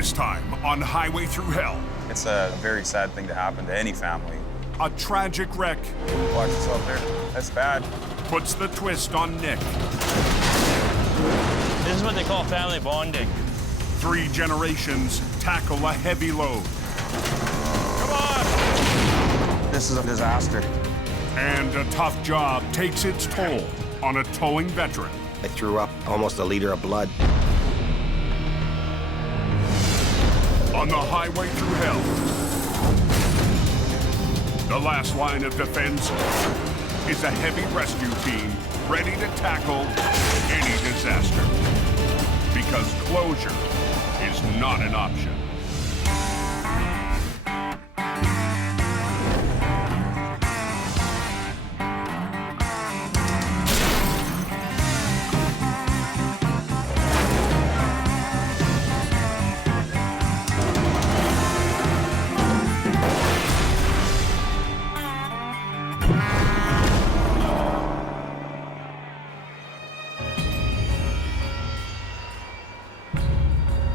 This time on Highway Thru Hell. It's a very sad thing to happen to any family. A tragic wreck. Watch yourself there. That's bad. Puts the twist on Nick. This is what they call family bonding. 3 generations tackle a heavy load. Come on! This is a disaster. And a tough job takes its toll on a towing veteran. I threw up almost a liter of blood. On the Highway Thru Hell. The last line of defense is a heavy rescue team ready to tackle any disaster. Because closure is not an option.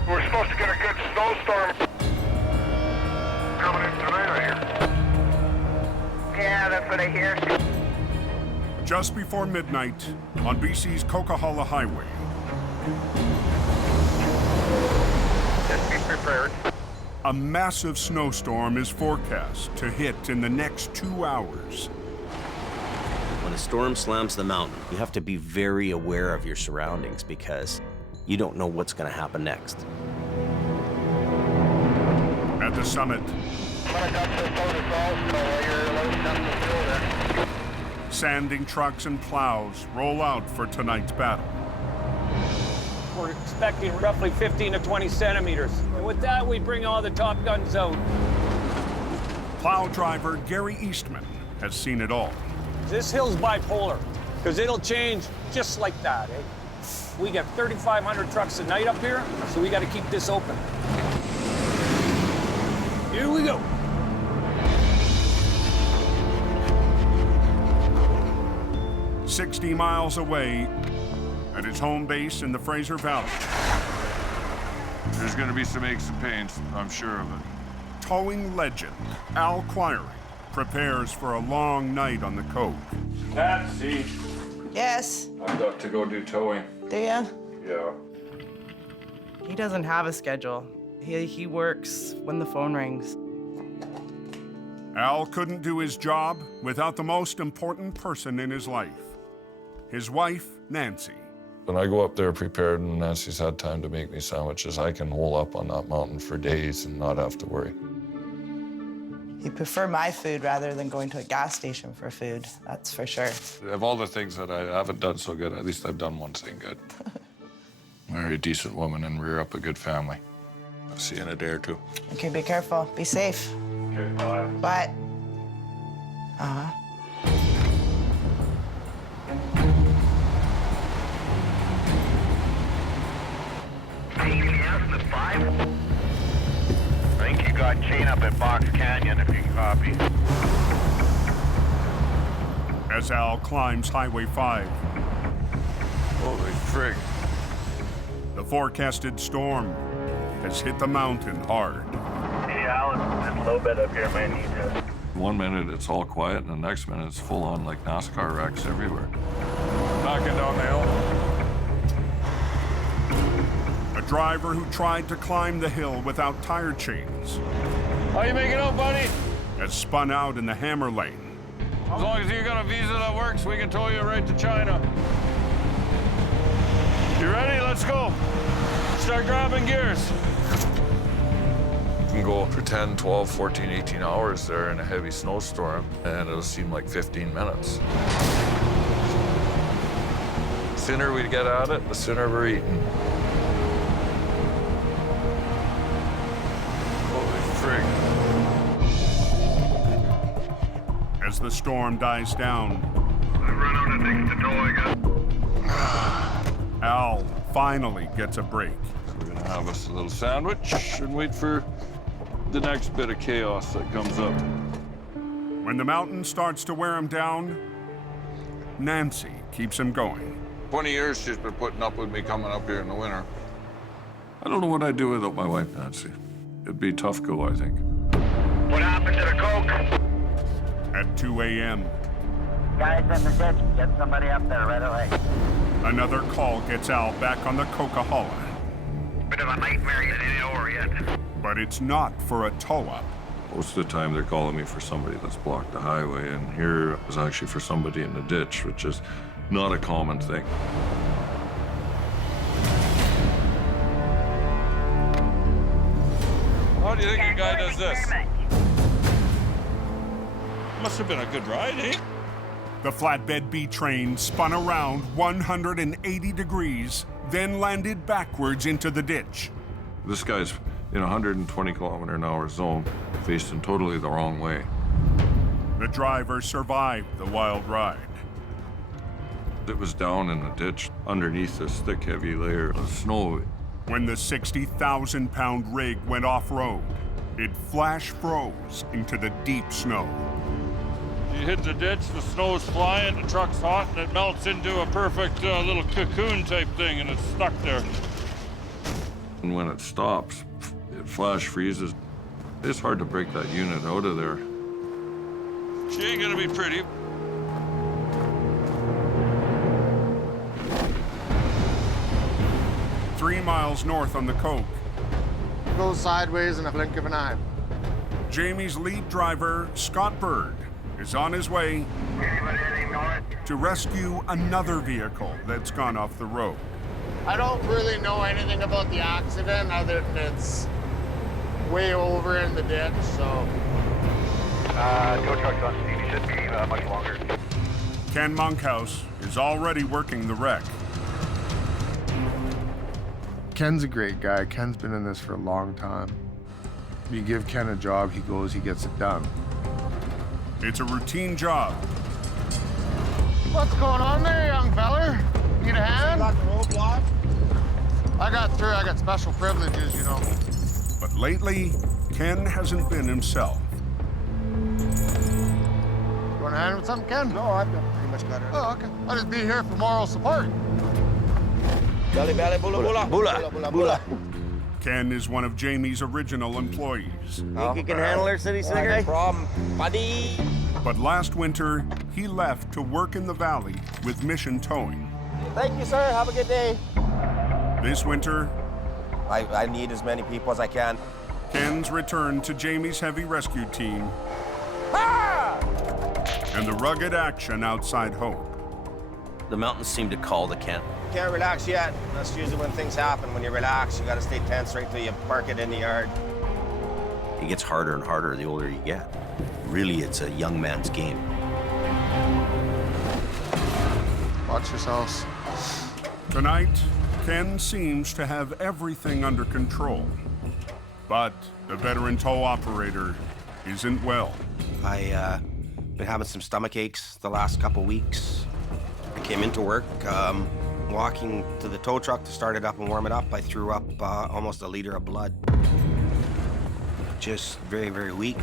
We're supposed to get a good snowstorm coming in tonight, I hear. Yeah, that's what I hear. Just before midnight on BC's Coquihalla Highway. Just be prepared. A massive snowstorm is forecast to hit in the next 2 hours. When a storm slams the mountain, you have to be very aware of your surroundings because you don't know what's going to happen next. At the summit, sanding trucks and plows roll out for tonight's battle. We're expecting roughly 15 to 20 centimeters. And with that, we bring all the Top Guns out. Plow driver Gary Eastman has seen it all. This hill's bipolar, because it'll change just like that, eh? We got 3,500 trucks a night up here, so we got to keep this open. Here we go. "60 miles away at his home base in the Fraser Valley. There's going to be some aches and pains, I'm sure of it. Towing legend Al Quiring prepares for a long night on the Coke. Patsy, Yes. I've got to go do towing. Do ya? Yeah. He doesn't have a schedule. He works when the phone rings. Al couldn't do his job without the most important person in his life, his wife, Nancy. When I go up there prepared and Nancy's had time to make me sandwiches, I can hole up on that mountain for days and not have to worry. He'd prefer my food rather than going to a gas station for food, that's for sure. Of all the things that I haven't done so good, at least I've done one thing good. Marry a decent woman and rear up a good family. I'll see you in a day or two. Okay, be careful. Be safe. Okay, bye. Bye. Uh-huh. I think you got chain up at Box Canyon, if you can copy. As Al climbs Highway 5, Holy frig. the forecasted storm has hit the mountain hard. Hey, Alan, this little bit up here might need to. 1 minute it's all quiet, and the next minute it's full on like NASCAR wrecks everywhere. Knocking down the hill. A driver who tried to climb the hill without tire chains How you making out, buddy? has spun out in the hammer lane. As long as you got a visa that works, we can tow you right to China. You ready? Let's go. Start grabbing gears. You can go for 10, 12, 14, 18 hours there in a heavy snowstorm, and it'll seem like 15 minutes. The sooner we get at it, the sooner we're eating. Holy frig. As the storm dies down, I've run out of things to tow, I guess. Al finally gets a break. So we're gonna have us a little sandwich and wait for the next bit of chaos that comes up. When the mountain starts to wear him down, Nancy keeps him going. 20 years she's been putting up with me coming up here in the winter. I don't know what I'd do without my wife, Nancy. It'd be a tough go, I think. What happened to the coke? At 2 a.m., Guys in the ditch. Get somebody up there right away. another call gets Al back on the Coca-Cola. Bit of a nightmare. It ain't over yet. But it's not for a tow-up. Most of the time, they're calling me for somebody that's blocked the highway, and here it was actually for somebody in the ditch, which is not a common thing. How do you think a guy does this? Must have been a good ride, eh? The flatbed B train spun around 180 degrees, then landed backwards into the ditch. This guy's in a 120-kilometer-an-hour zone, facing totally the wrong way. The driver survived the wild ride. It was down in the ditch underneath this thick, heavy layer of snow. When the 60,000-pound rig went off-road, it flash froze into the deep snow. You hit the ditch, the snow's flying, the truck's hot, and it melts into a perfect little cocoon type thing, and it's stuck there. And when it stops, it flash freezes. It's hard to break that unit out of there. She ain't gonna be pretty. Three miles north on the Coke, Goes sideways in a blink of an eye. Jamie's lead driver, Scott Bird, is on his way Anybody heading north? to rescue another vehicle that's gone off the road. I don't really know anything about the accident other than it's way over in the ditch, so. Tow truck's on speed. It should be much longer. Ken Monkhouse is already working the wreck. Ken's a great guy. Ken's been in this for a long time. You give Ken a job, he goes, he gets it done. It's a routine job. What's going on there, young feller? Need a hand? Got the roadblock? I got through. I got special privileges, you know. But lately, Ken hasn't been himself. You want a hand with something, Ken? No, I've pretty much got it. Oh, okay. I'll just be here for moral support. Belly, belly, bula, bula. Bula, bula, bula. Ken is one of Jamie's original employees. Think you can handle her, city slicker? No problem, buddy. But last winter, he left to work in the valley with Mission Towing. Thank you, sir. Have a good day. This winter, I need as many people as I can. Ken's returned to Jamie's heavy rescue team and the rugged action outside Hope. The mountains seem to call to Ken. Can't relax yet. That's usually when things happen. When you relax, you gotta stay tense right till you park it in the yard. It gets harder and harder the older you get. Really, it's a young man's game. Watch yourselves. Tonight, Ken seems to have everything under control. But the veteran tow operator isn't well. I been having some stomach aches the last couple weeks. I came into work, walking to the tow truck to start it up and warm it up. I threw up almost a liter of blood. Just very, very weak.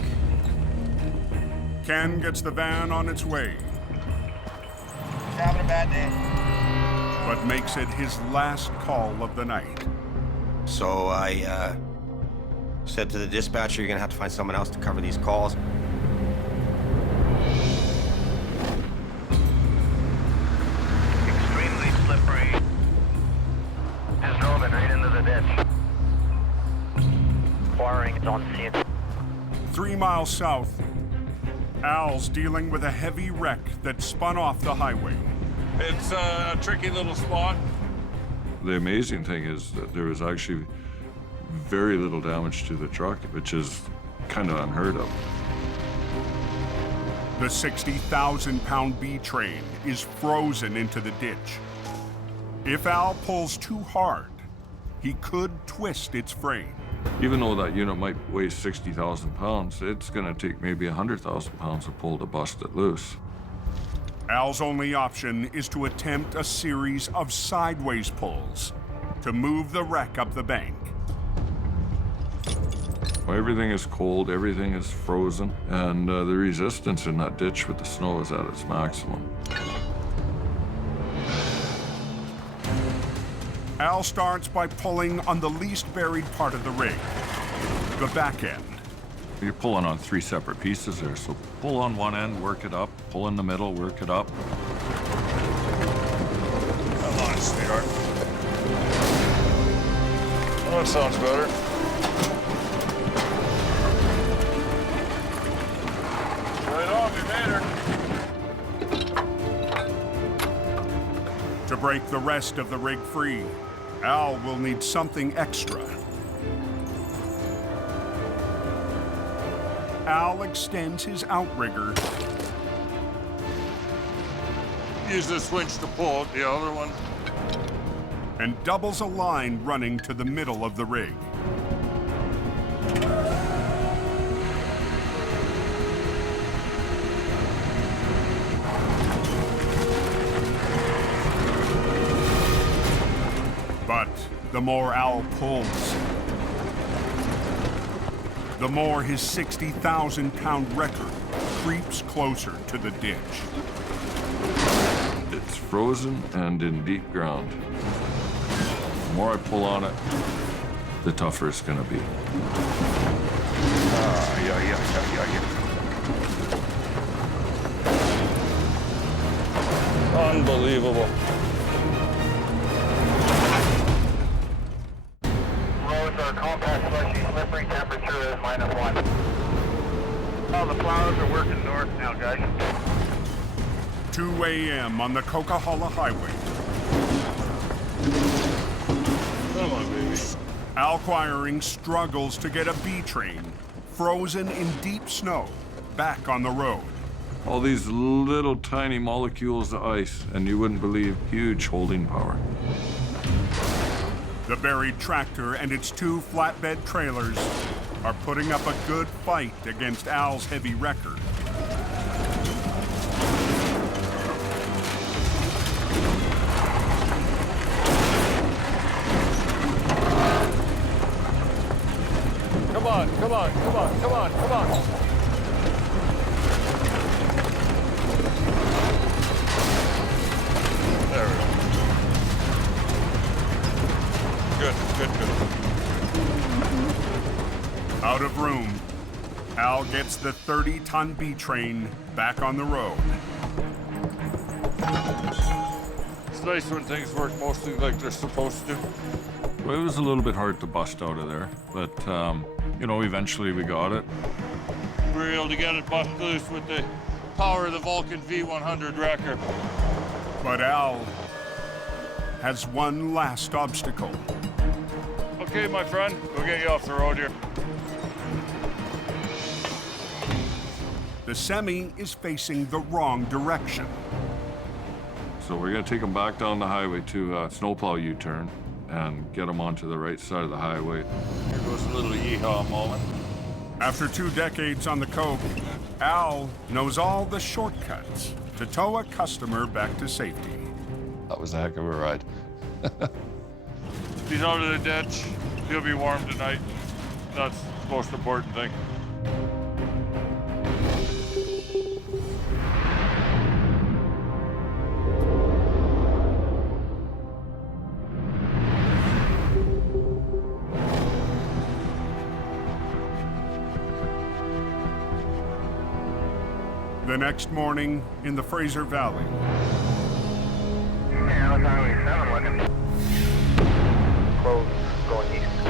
Ken gets the van on its way, He's having a bad day. but makes it his last call of the night. So I said to the dispatcher, you're gonna have to find someone else to cover these calls. Extremely slippery. Just drove it right into the ditch. Quiring is on scene. 3 miles south, Al's dealing with a heavy wreck that spun off the highway. It's a tricky little spot. The amazing thing is that there was actually very little damage to the truck, which is kind of unheard of. The 60,000-pound B train is frozen into the ditch. If Al pulls too hard, he could twist its frame. Even though that unit might weigh 60,000 pounds, it's going to take maybe 100,000 pounds to pull to bust it loose. Al's only option is to attempt a series of sideways pulls to move the wreck up the bank. Everything is cold, everything is frozen, and the resistance in that ditch with the snow is at its maximum. Al starts by pulling on the least buried part of the rig, the back end. You're pulling on 3 separate pieces there, so pull on one end, work it up, pull in the middle, work it up. Come on, sweetheart. Oh, that sounds better. Right on, we made her. To break the rest of the rig free, Al will need something extra. Al extends his outrigger. Use this winch to pull out the other one. And doubles a line running to the middle of the rig. But the more Al pulls, the more his 60,000-pound record creeps closer to the ditch. It's frozen and in deep ground. The more I pull on it, the tougher it's gonna be. Unbelievable. Roads are compact, slushy, slippery, temperature is -1. All the plows are working north now, guys. 2 a.m. on the Coquihalla Highway. Come on, baby. Al Quiring struggles to get a B train, frozen in deep snow, back on the road. All these little tiny molecules of ice, and you wouldn't believe huge holding power. The buried tractor and its 2 flatbed trailers are putting up a good fight against Al's heavy record. Come on, come on, come on, come on, come on. There we go. Good, good, good. Out of room, Al gets the 30-ton B train back on the road. It's nice when things work mostly like they're supposed to. Well, it was a little bit hard to bust out of there, but, you know, eventually we got it. We were able to get it bust loose with the power of the Vulcan V100 wrecker. But Al has one last obstacle. Okay, my friend, we'll get you off the road here. The semi is facing the wrong direction. So we're gonna take them back down the highway to snowplow U-turn and get them onto the right side of the highway. Here goes a little yeehaw moment. After 2 decades on the Coke, Al knows all the shortcuts to tow a customer back to safety. That was a heck of a ride. He's out of the ditch. He'll be warm tonight. That's the most important thing. The next morning in the Fraser Valley. Yeah, how's Highway 7 looking? Closed, going east.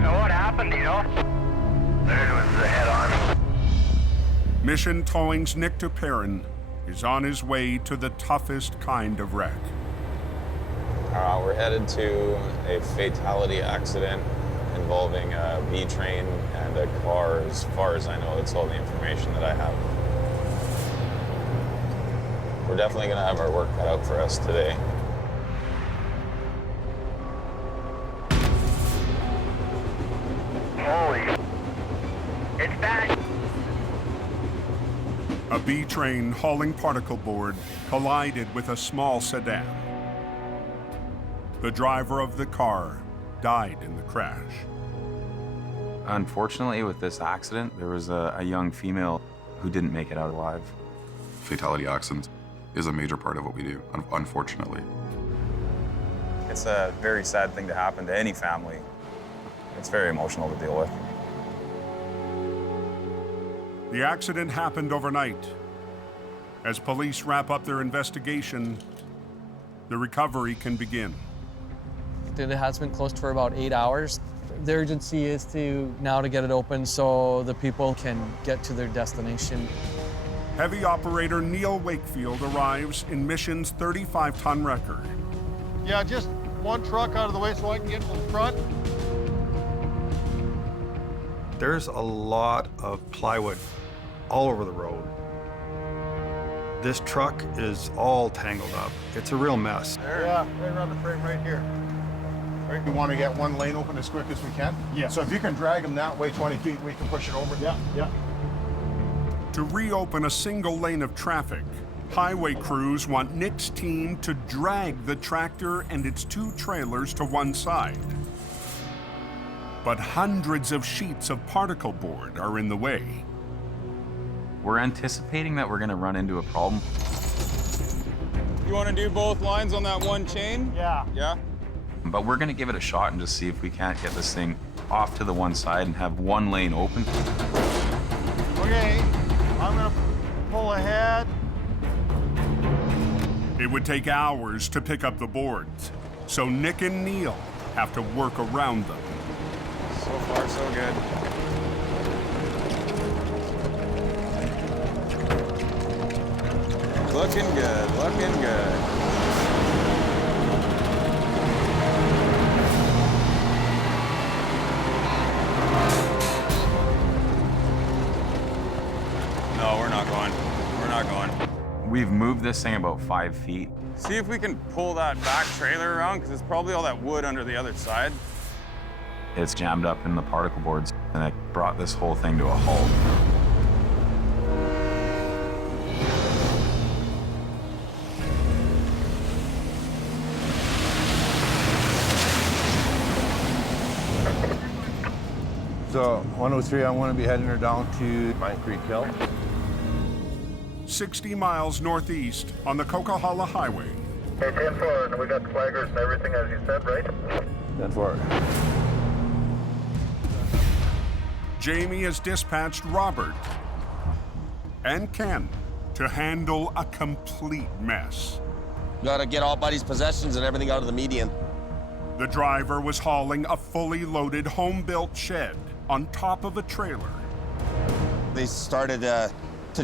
Now what happened, do you know? There was the head-on. Mission Towing's Nick Duperon is on his way to the toughest kind of wreck. We're headed to a fatality accident involving a B train and a car. As far as I know, that's all the information that I have. We're definitely going to have our work cut out for us today. Holy, it's back. A B train hauling particle board collided with a small sedan. The driver of the car died in the crash. Unfortunately, with this accident, there was a young female who didn't make it out alive. Fatality accidents is a major part of what we do, unfortunately. It's a very sad thing to happen to any family. It's very emotional to deal with. The accident happened overnight. As police wrap up their investigation, the recovery can begin. It has been closed for about 8 hours. The urgency is to get it open so the people can get to their destination. Heavy operator Neil Wakefield arrives in Mission's 35-ton wrecker. Yeah, just one truck out of the way so I can get to the front. There's a lot of plywood all over the road. This truck is all tangled up. It's a real mess. Yeah, right around the frame right here. Right, we want to get one lane open as quick as we can. Yeah. So if you can drag them that way 20 feet, we can push it over. Yeah, yeah. To reopen a single lane of traffic, highway crews want Nick's team to drag the tractor and its 2 trailers to one side. But hundreds of sheets of particle board are in the way. We're anticipating that we're going to run into a problem. You want to do both lines on that one chain? Yeah. Yeah? But we're going to give it a shot and just see if we can't get this thing off to the one side and have one lane open. Okay, I'm going to pull ahead. It would take hours to pick up the boards, so Nick and Neil have to work around them. So far, so good. Looking good, looking good. No, we're not going. We're not going. We've moved this thing about 5 feet. See if we can pull that back trailer around, because it's probably all that wood under the other side. It's jammed up in the particle boards, and it brought this whole thing to a halt. So 103, I want to be heading her down to Pine Creek Hill. 60 miles northeast on the Coquihalla Highway. Hey, 10-4, and we got flaggers and everything as you said, right? 10-4. Jamie has dispatched Robert and Ken to handle a complete mess. Gotta get all Buddy's possessions and everything out of the median. The driver was hauling a fully loaded home-built shed on top of a trailer. They started to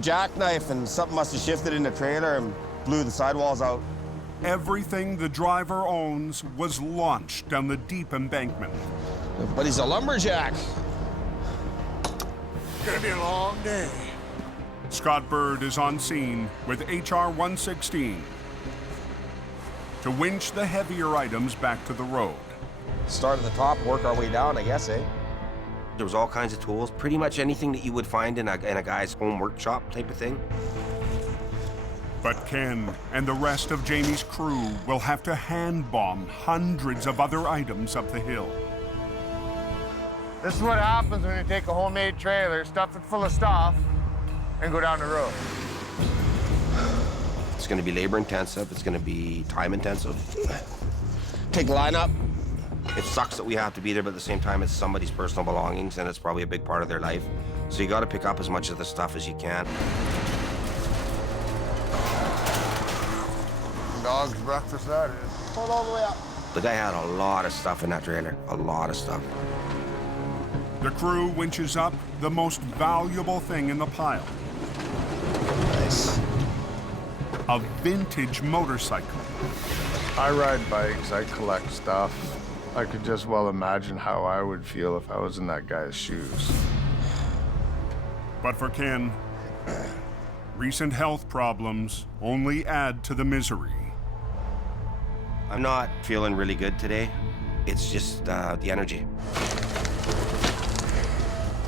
jackknife, and something must have shifted in the trailer and blew the sidewalls out. Everything the driver owns was launched down the deep embankment. But he's a lumberjack. Gonna be a long day. Scott Bird is on scene with HR 116 to winch the heavier items back to the road. Start at the top, work our way down, I guess, eh? There was all kinds of tools, pretty much anything that you would find in a guy's home workshop type of thing. But Ken and the rest of Jamie's crew will have to hand bomb hundreds of other items up the hill. This is what happens when you take a homemade trailer, stuff it full of stuff, and go down the road. It's gonna be labor intensive, it's gonna be time intensive. Take lineup. It sucks that we have to be there, but at the same time, it's somebody's personal belongings, and it's probably a big part of their life. So you gotta pick up as much of the stuff as you can. Dog's breakfast, that is. Pull all the way up. The guy had a lot of stuff in that trailer, a lot of stuff. The crew winches up the most valuable thing in the pile. Nice. A vintage motorcycle. I ride bikes, I collect stuff. I could just well imagine how I would feel if I was in that guy's shoes. But for Ken, recent health problems only add to the misery. I'm not feeling really good today. It's just the energy.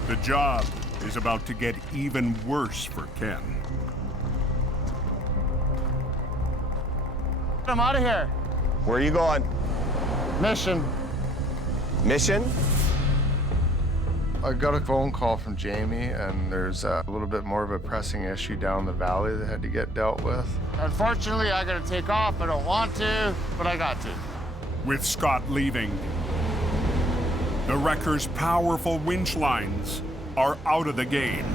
The job is about to get even worse for Ken. I'm out of here. Where are you going? Mission. Mission? I got a phone call from Jamie, and there's a little bit more of a pressing issue down the valley that had to get dealt with. Unfortunately, I gotta take off. I don't want to, but I got to. With Scott leaving, the wrecker's powerful winch lines are out of the game.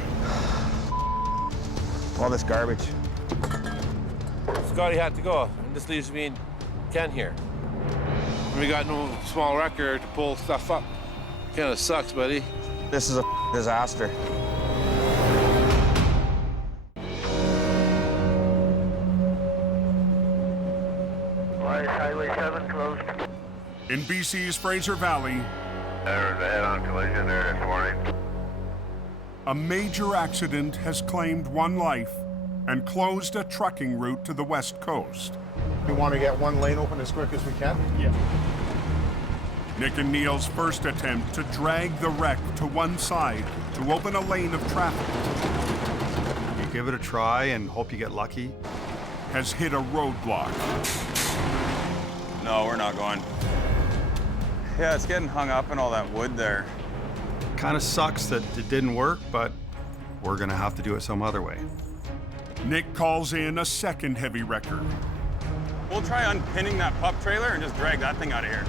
All this garbage. Scotty had to go, and this leaves me and Ken here. We got no small wrecker to pull stuff up. Kind of sucks, buddy. This is a disaster. Highway 7 closed. In BC's Fraser Valley, There's a head-on collision there this morning. a major accident has claimed one life and closed a trucking route to the west coast. We want to get one lane open as quick as we can. Yeah. Nick and Neil's first attempt to drag the wreck to one side to open a lane of traffic You give it a try and hope you get lucky. has hit a roadblock. No, we're not going. Yeah, it's getting hung up in all that wood there. Kind of sucks that it didn't work, but we're gonna have to do it some other way. Nick calls in a second heavy wrecker. We'll try unpinning that pup trailer and just drag that thing out of here.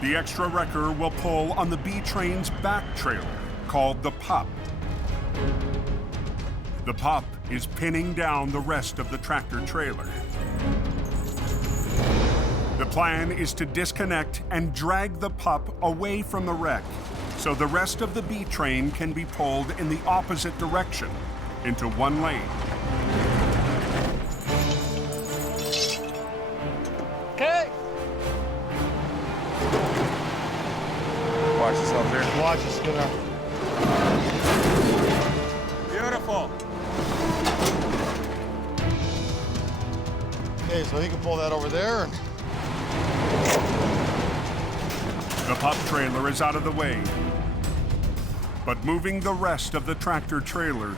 The extra wrecker will pull on the B train's back trailer, called the pup. The pup is pinning down the rest of the tractor trailer. The plan is to disconnect and drag the pup away from the wreck so the rest of the B train can be pulled in the opposite direction into one lane. Okay. Watch yourself there. Watch us, Skinner. Beautiful. Okay, so he can pull that over there. The pup trailer is out of the way, but moving the rest of the tractor trailer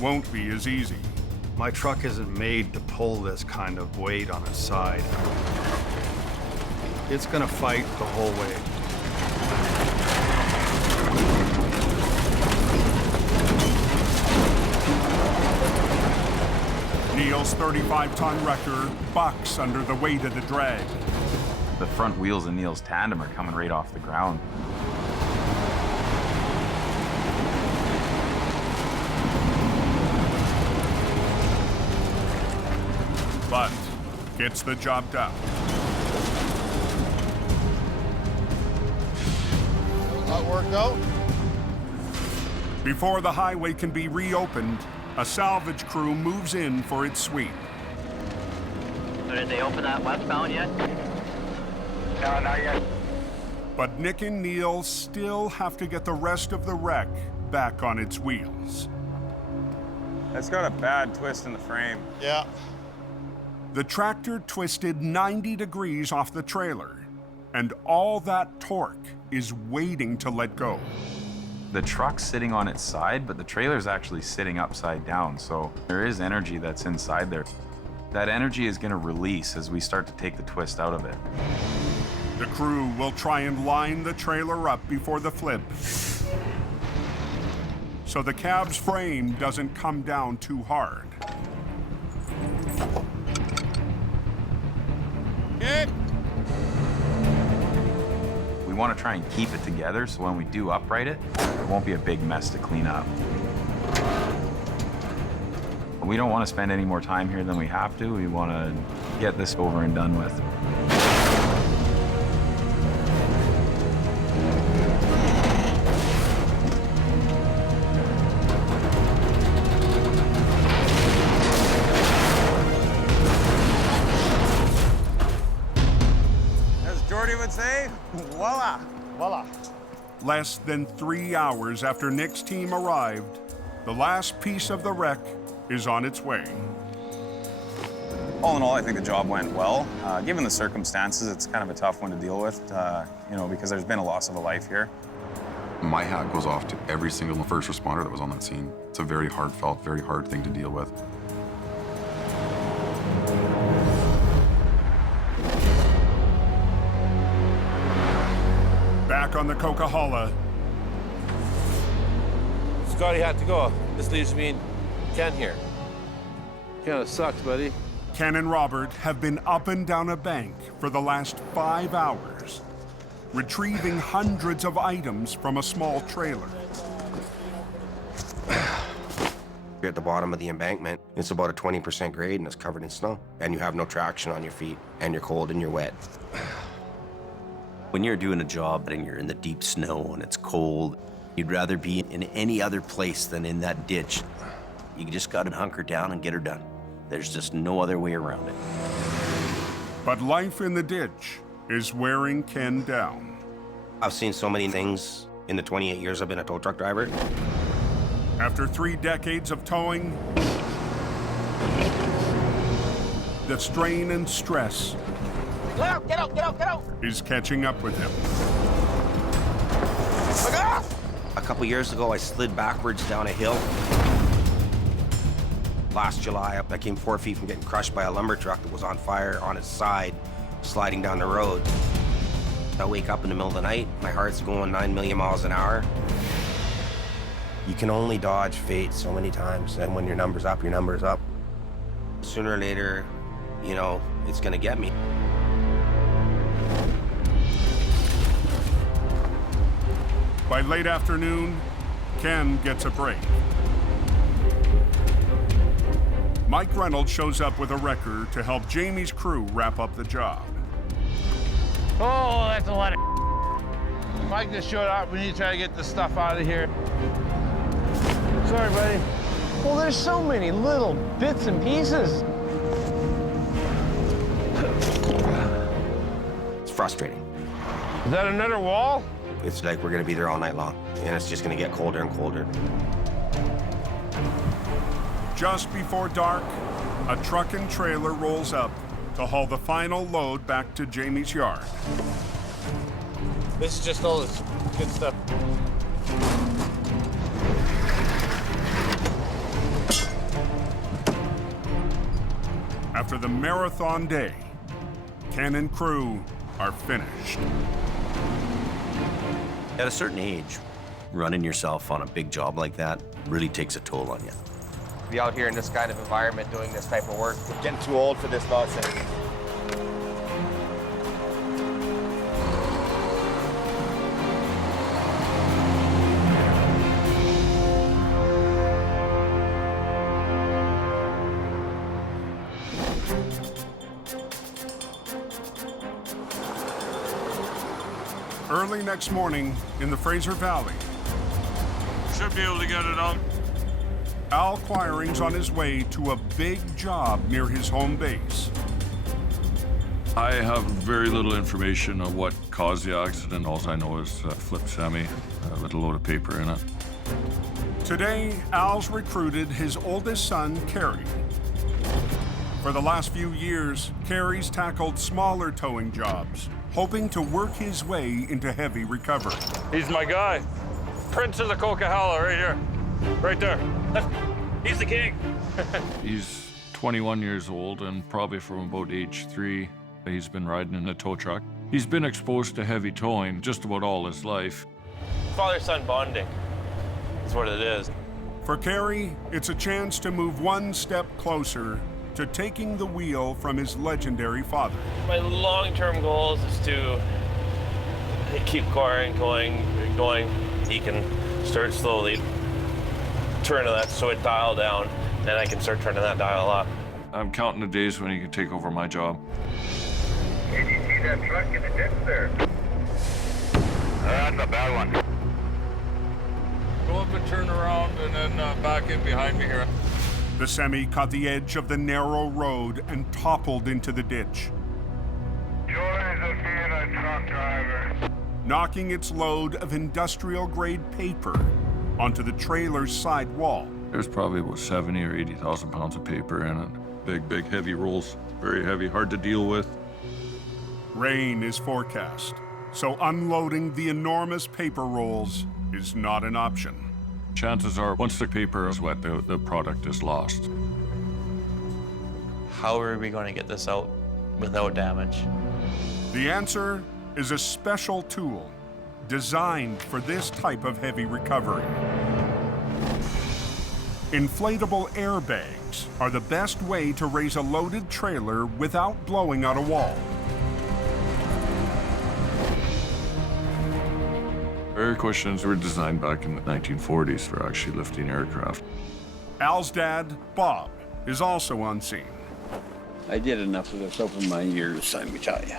won't be as easy. My truck isn't made to pull this kind of weight on its side. It's gonna fight the whole way. Neil's 35-ton wrecker bucks under the weight of the drag. The front wheels of Neil's tandem are coming right off the ground. But gets the job done. That worked out. Before the highway can be reopened, a salvage crew moves in for its sweep. So did they open that westbound yet? No, not yet. But Nick and Neil still have to get the rest of the wreck back on its wheels. It's got a bad twist in the frame. Yeah. The tractor twisted 90 degrees off the trailer, and all that torque is waiting to let go. The truck's sitting on its side, but the trailer's actually sitting upside down, so there is energy that's inside there. That energy is gonna release as we start to take the twist out of it. The crew will try and line the trailer up before the flip, so the cab's frame doesn't come down too hard. Good. We want to try and keep it together so when we do upright it, it won't be a big mess to clean up. But we don't want to spend any more time here than we have to. We want to get this over and done with. As Jordy would say, voila. Voila. Less than 3 hours after Nick's team arrived, the last piece of the wreck is on its way. All in all, I think the job went well. Given the circumstances, it's kind of a tough one to deal with, because there's been a loss of a life here. My hat goes off to every single first responder that was on that scene. It's a very heartfelt, very hard thing to deal with. Back on the Coquihalla, Scotty had to go. This leaves me and Ken here. Kind of sucks, buddy. Ken and Robert have been up and down a bank for the last 5 hours, retrieving hundreds of items from a small trailer. You're at the bottom of the embankment. It's about a 20% grade and it's covered in snow. And you have no traction on your feet, and you're cold and you're wet. When you're doing a job and you're in the deep snow and it's cold, you'd rather be in any other place than in that ditch. You just gotta hunker down and get her done. There's just no other way around it. But life in the ditch is wearing Ken down. I've seen so many things in the 28 years I've been a tow truck driver. After 3 decades of towing, the strain and stress Get out! is catching up with him. A couple years ago, I slid backwards down a hill. Last July, I came 4 feet from getting crushed by a lumber truck that was on fire on its side, sliding down the road. I wake up in the middle of the night, my heart's going 9 million miles an hour. You can only dodge fate so many times, and when your number's up, your number's up. Sooner or later, you know, it's gonna get me. By late afternoon, Ken gets a break. Mike Reynolds shows up with a wrecker to help Jamie's crew wrap up the job. Oh, that's a lot of Mike just showed up. We need to try to get this stuff out of here. Sorry, buddy. Well, there's so many little bits and pieces. It's frustrating. Is that another wall? It's like we're gonna be there all night long, and it's just gonna get colder and colder. Just before dark, a truck and trailer rolls up to haul the final load back to Jamie's yard. This is just all this good stuff. After the marathon day, Ken and crew are finished. At a certain age, running yourself on a big job like that really takes a toll on you. Be out here in this kind of environment doing this type of work. Getting too old for this nonsense. Early next morning in the Fraser Valley, Should be able to get it out. Al Quiring's on his way to a big job near his home base. I have very little information on what caused the accident. All I know is a flip semi with a load of paper in it. Today, Al's recruited his oldest son, Cary. For the last few years, Cary's tackled smaller towing jobs, hoping to work his way into heavy recovery. He's my guy. Prince of the Coquihalla, right here. Right there. He's the king. He's 21 years old, and probably from about age 3, he's been riding in a tow truck. He's been exposed to heavy towing just about all his life. Father-son bonding is what it is. For Cary, it's a chance to move one step closer to taking the wheel from his legendary father. My long-term goal is to keep Quiring going. He can start slowly, turn that switch dial down, and I can start turning that dial up. I'm counting the days when he can take over my job. Did you see that truck in the ditch there? That's a bad one. Go up and turn around and then back in behind me here. The semi caught the edge of the narrow road and toppled into the ditch, Joys of being a truck driver. knocking its load of industrial-grade paper onto the trailer's side wall. There's probably about 70 or 80,000 pounds of paper in it. Big, heavy rolls. Very heavy, hard to deal with. Rain is forecast, so unloading the enormous paper rolls is not an option. Chances are, once the paper is wet, the product is lost. How are we going to get this out without damage? The answer is a special tool designed for this type of heavy recovery. Inflatable airbags airbags are the best way to raise a loaded trailer without blowing out a wall. Air cushions were designed back in the 1940s for actually lifting aircraft. Al's dad, Bob, is also on scene. I did enough of this over my years, let me tell you.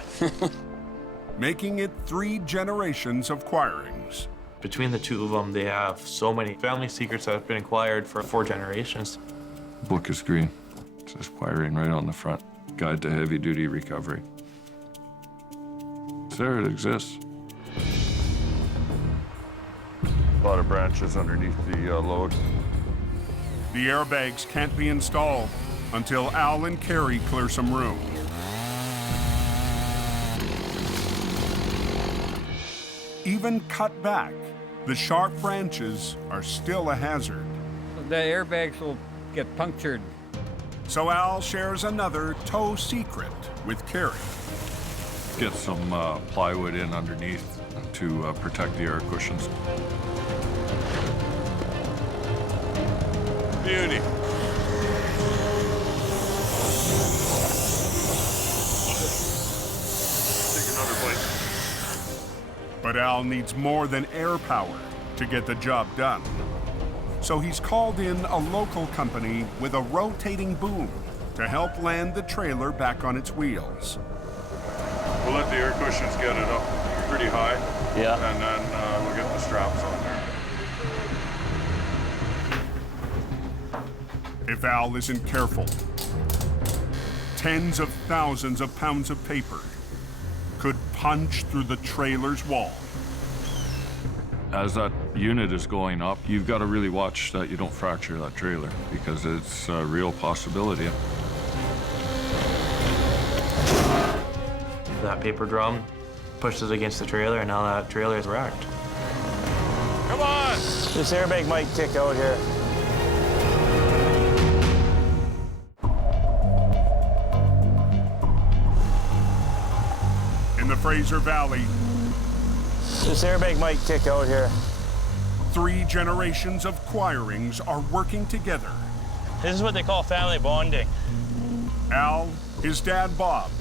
Making it 3 generations of Quirings. Between the two of them, they have so many family secrets that have been acquired for 4 generations. Book is green. It says Quiring right on the front. Guide to Heavy Duty Recovery. It's there, it exists. A lot of branches underneath the load. The airbags can't be installed until Al and Cary clear some room. Even cut back, the sharp branches are still a hazard. The airbags will get punctured. So Al shares another tow secret with Cary. Get some plywood in underneath to protect the air cushions. Beauty. Take another bite. But Al needs more than air power to get the job done. So he's called in a local company with a rotating boom to help land the trailer back on its wheels. We'll let the air cushions get it up pretty high. Yeah. And then we'll get the straps on there. If Al isn't careful, tens of thousands of pounds of paper could punch through the trailer's wall. As that unit is going up, you've got to really watch that you don't fracture that trailer because it's a real possibility. That paper drum pushes against the trailer, and now that trailer is wrecked. Come on! This airbag might kick out here. In the Fraser Valley, This airbag might kick out here. 3 generations of Quirings are working together. This is what they call family bonding. Al, his dad Bob,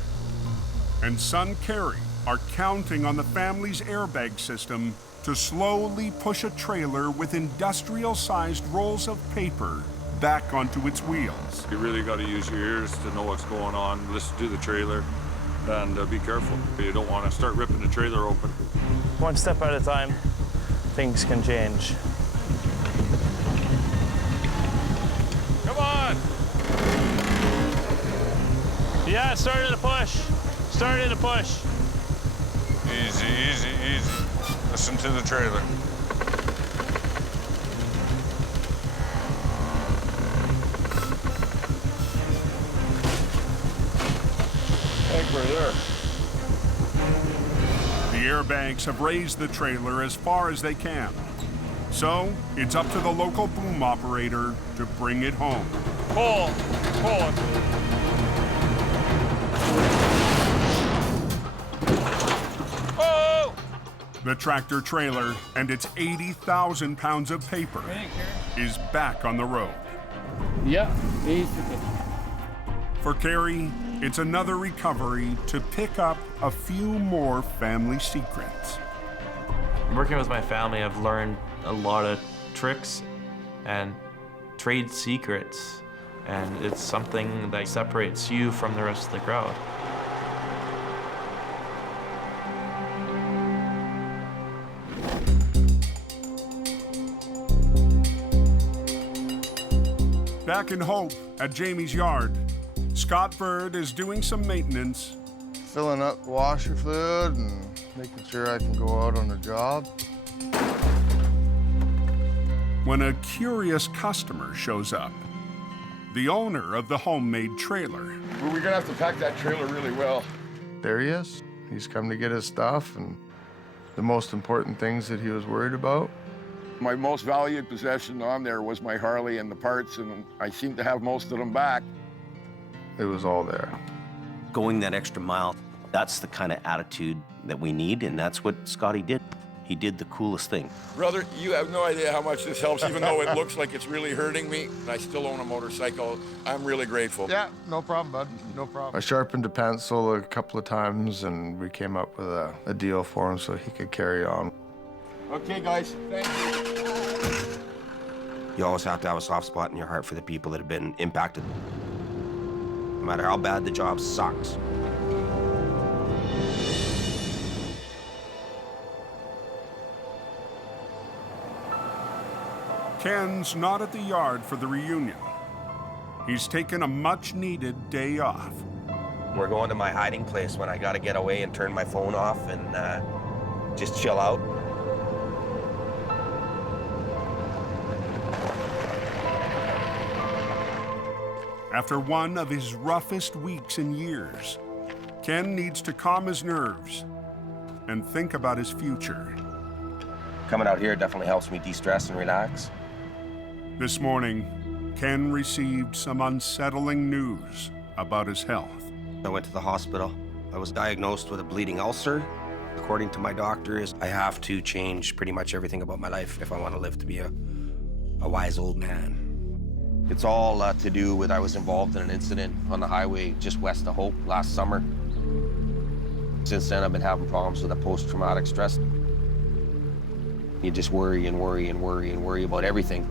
and son Cary are counting on the family's airbag system to slowly push a trailer with industrial-sized rolls of paper back onto its wheels. You really got to use your ears to know what's going on, listen to the trailer, and be careful. You don't want to start ripping the trailer open. One step at a time, things can change. Come on! Yeah, starting to push. Starting to push. Easy, easy, easy. Listen to the trailer. I think we're there. The airbags have raised the trailer as far as they can. So, it's up to the local boom operator to bring it home. Pull! Pull it! Oh! The tractor trailer and its 80,000 pounds of paper is back on the road. Yeah, basically. For Cary, it's another recovery to pick up a few more family secrets. Working with my family, I've learned a lot of tricks and trade secrets, and it's something that separates you from the rest of the crowd. Back in Hope at Jamie's yard, Scott Bird is doing some maintenance. Filling up washer fluid and making sure I can go out on the job. When a curious customer shows up, the owner of the homemade trailer. We're gonna have to pack that trailer really well. There he is. He's come to get his stuff and the most important things that he was worried about. My most valued possession on there was my Harley and the parts, and I seem to have most of them back. It was all there. Going that extra mile, that's the kind of attitude that we need, and that's what Scotty did. he did the coolest thing. Brother, you have no idea how much this helps, even though it looks like it's really hurting me. I still own a motorcycle. I'm really grateful. Yeah, no problem, bud. No problem. I sharpened a pencil a couple of times, and we came up with a deal for him so he could carry on. Okay, guys, thank you. You always have to have a soft spot in your heart for the people that have been impacted. No matter how bad the job sucks. Ken's not at the yard for the reunion. He's taken a much-needed day off. We're going to my hiding place when I gotta get away and turn my phone off and just chill out. After one of his roughest weeks in years, Ken needs to calm his nerves and think about his future. Coming out here definitely helps me de-stress and relax. This morning, Ken received some unsettling news about his health. I went to the hospital. I was diagnosed with a bleeding ulcer. According to my doctors, I have to change pretty much everything about my life if I want to live to be a wise old man. It's all to do with I was involved in an incident on the highway just west of Hope last summer. Since then, I've been having problems with a post-traumatic stress. You just worry and worry and worry and worry about everything.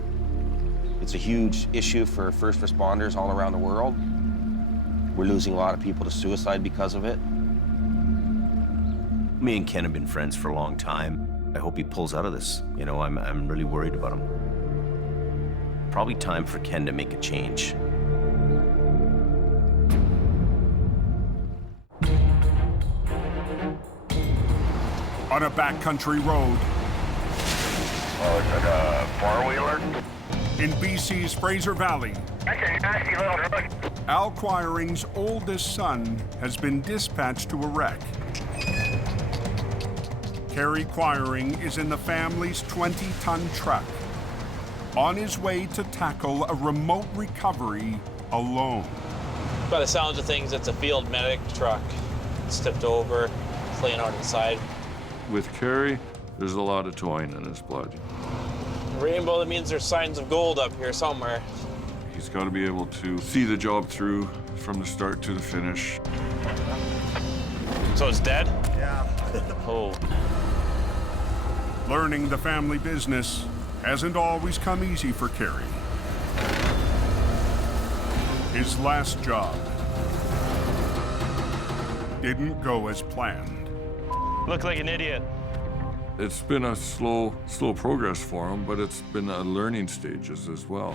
It's a huge issue for first responders all around the world. We're losing a lot of people to suicide because of it. Me and Ken have been friends for a long time. I hope he pulls out of this. You know, I'm really worried about him. Probably time for Ken to make a change. On a backcountry road. Oh, is it a four-wheeler? In BC's Fraser Valley, That's a nasty little road. Al Quiring's oldest son has been dispatched to a wreck. Cary Quiring is in the family's 20-ton truck, on his way to tackle a remote recovery alone. By the sounds of things, it's a field medic truck. It's tipped over, it's laying out inside. With Cary, there's a lot of towing in his blood. Rainbow, that means there's signs of gold up here somewhere. He's got to be able to see the job through from the start to the finish. So it's dead? Yeah. Oh. Learning the family business hasn't always come easy for Cary. His last job didn't go as planned. Look like an idiot. It's been a slow progress for him, but it's been a learning stages as well.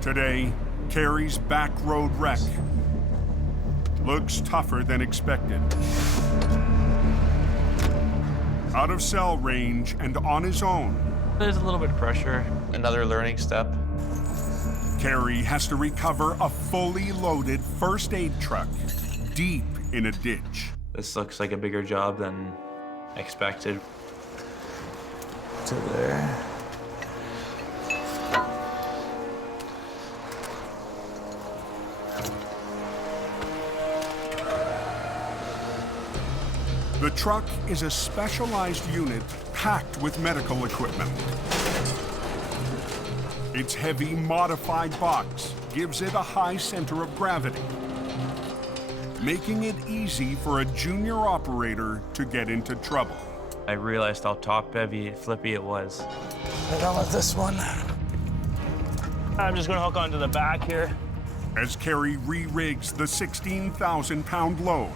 Today, Cary's back road wreck looks tougher than expected. Out of cell range and on his own. There's a little bit of pressure. Another learning step. Cary has to recover a fully loaded first aid truck deep in a ditch. This looks like a bigger job than expected. To there. The truck is a specialized unit packed with medical equipment. Its heavy, modified box gives it a high center of gravity, making it easy for a junior operator to get into trouble. I realized how top-heavy, flippy it was. Right on with this one. I'm just gonna hook onto the back here. As Cary re-rigs the 16,000-pound load,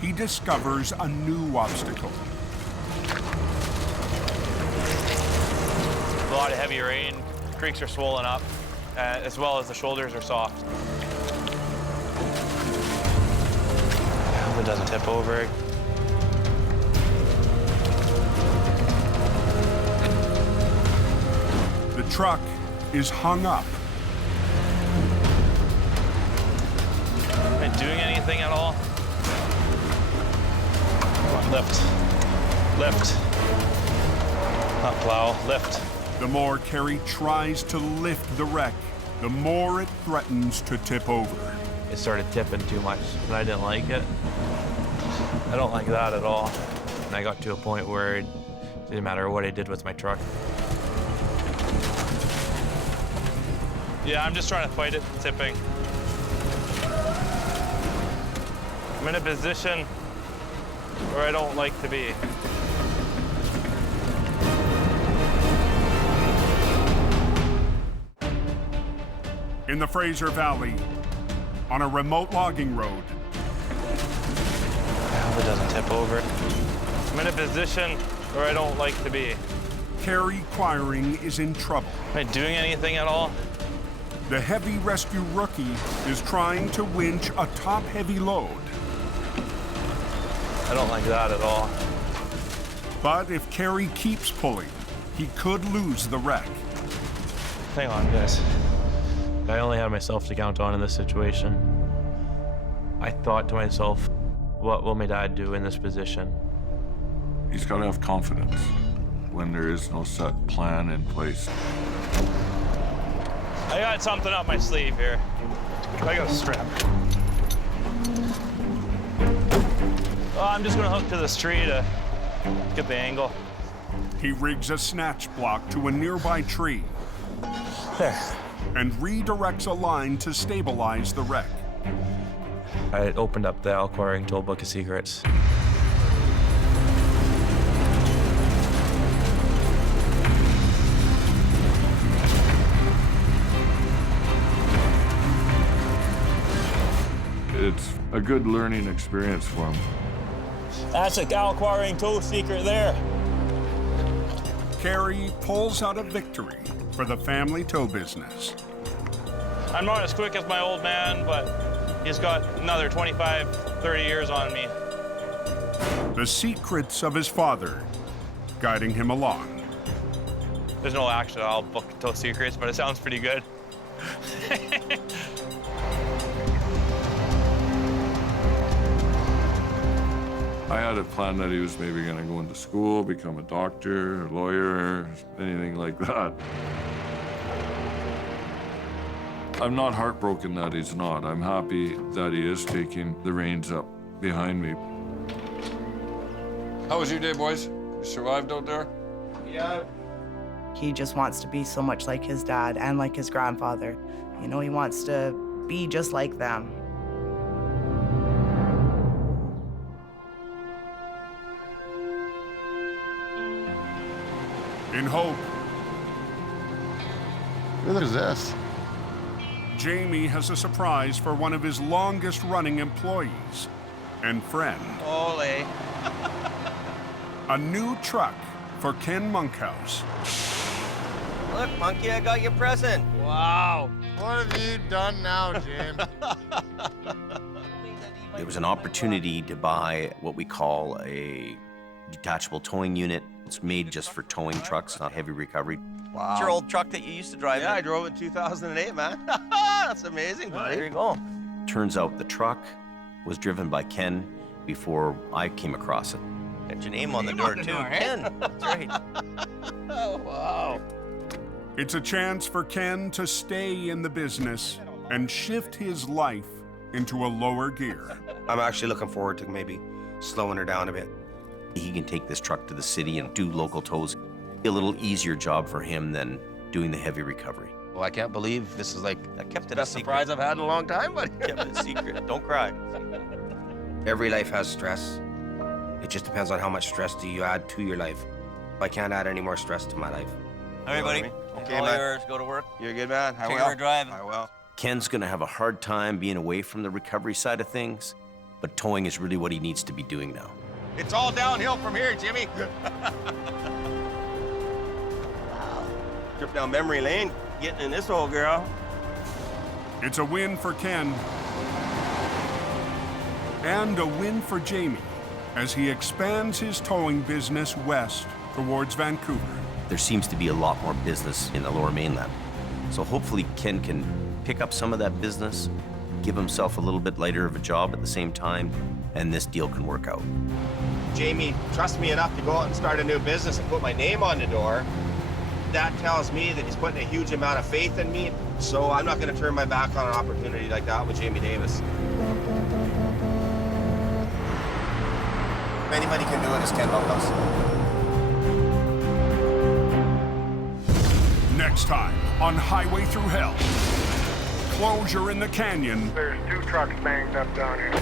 he discovers a new obstacle. A lot of heavy rain, creeks are swollen up, as well as the shoulders are soft. I hope it doesn't tip over. The truck is hung up. Am I doing anything at all? Come on, lift. Lift. Not plow, lift. The more Cary tries to lift the wreck, the more it threatens to tip over. It started tipping too much, and I didn't like it. I don't like that at all. And I got to a point where it didn't matter what I did with my truck. Yeah, I'm just trying to fight it, tipping. I'm in a position where I don't like to be. In the Fraser Valley, on a remote logging road. I hope it doesn't tip over. I'm in a position where I don't like to be. Cary Quiring is in trouble. Am I doing anything at all? The heavy rescue rookie is trying to winch a top-heavy load. I don't like that at all. But if Cary keeps pulling, he could lose the wreck. Hang on, guys. I only had myself to count on in this situation. I thought to myself, what will my dad do in this position? He's got to have confidence when there is no set plan in place. I got something up my sleeve here. I got a strap. Oh, I'm just gonna hook to this tree to get the angle. He rigs a snatch block to a nearby tree. There. And redirects a line to stabilize the wreck. I opened up the Quiring Toolbook of Secrets. It's a good learning experience for him. That's a Quiring tool secret there. Cary pulls out a victory for the family tow business. I'm not as quick as my old man, but he's got another 25, 30 years on me. The secrets of his father guiding him along. There's no actual book tow secrets, but it sounds pretty good. I had a plan that he was maybe gonna go into school, become a doctor, a lawyer, anything like that. I'm not heartbroken that he's not. I'm happy that he is taking the reins up behind me. How was your day, boys? You survived out there? Yeah. He just wants to be so much like his dad and like his grandfather. You know, he wants to be just like them. In hope. Who is this? Jamie has a surprise for one of his longest-running employees and friend. Ole. A new truck for Ken Monkhouse. Look, Monkey, I got your present. Wow. What have you done now, Jim? There was an opportunity to buy what we call a detachable towing unit. It's made just for towing trucks, not heavy recovery. Wow. It's your old truck that you used to drive. Yeah, I drove it in 2008, man. That's amazing, buddy. There you go. Turns out the truck was driven by Ken before I came across it. Got your name on the door, too. Ken. That's right. Oh, wow. It's a chance for Ken to stay in the business and shift his life into a lower gear. I'm actually looking forward to maybe slowing her down a bit. He can take this truck to the city and do local tows. Be a little easier job for him than doing the heavy recovery. Well, I can't believe this is like I kept it a secret. Surprise I've had in a long time, but kept it a secret. Don't cry. Every life has stress. It just depends on how much stress do you add to your life. I can't add any more stress to my life. All right, buddy. Okay, all man. Yours. Go to work. You're a good man. I will. Driving. I will. Ken's gonna have a hard time being away from the recovery side of things, but towing is really what he needs to be doing now. It's all downhill from here, Jimmy. Wow. Trip down memory lane, getting in this old girl. It's a win for Ken and a win for Jamie as he expands his towing business west towards Vancouver. There seems to be a lot more business in the Lower Mainland. So hopefully Ken can pick up some of that business, give himself a little bit lighter of a job at the same time, and this deal can work out. Jamie trusts me enough to go out and start a new business and put my name on the door. That tells me that he's putting a huge amount of faith in me, so I'm not going to turn my back on an opportunity like that with Jaime Davis. If anybody can do it, it's Ken Monkhouse. Next time on Highway Thru Hell. Closure in the canyon. There's 2 trucks banged up down here.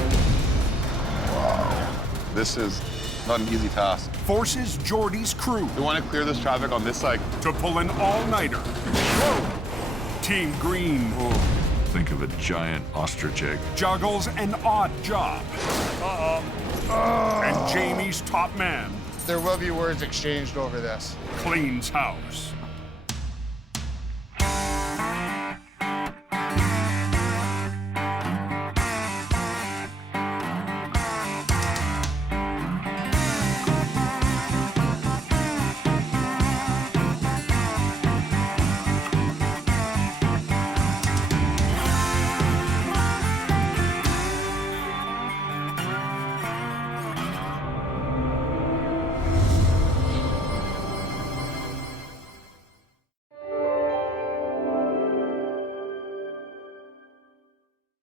Wow. This is not an easy task. Forces Geordie's crew. We want to clear this traffic on this side. To pull an all-nighter. Team Green. Think of a giant ostrich egg. Juggles an odd job. And Jamie's top man. There will be words exchanged over this. Cleans house.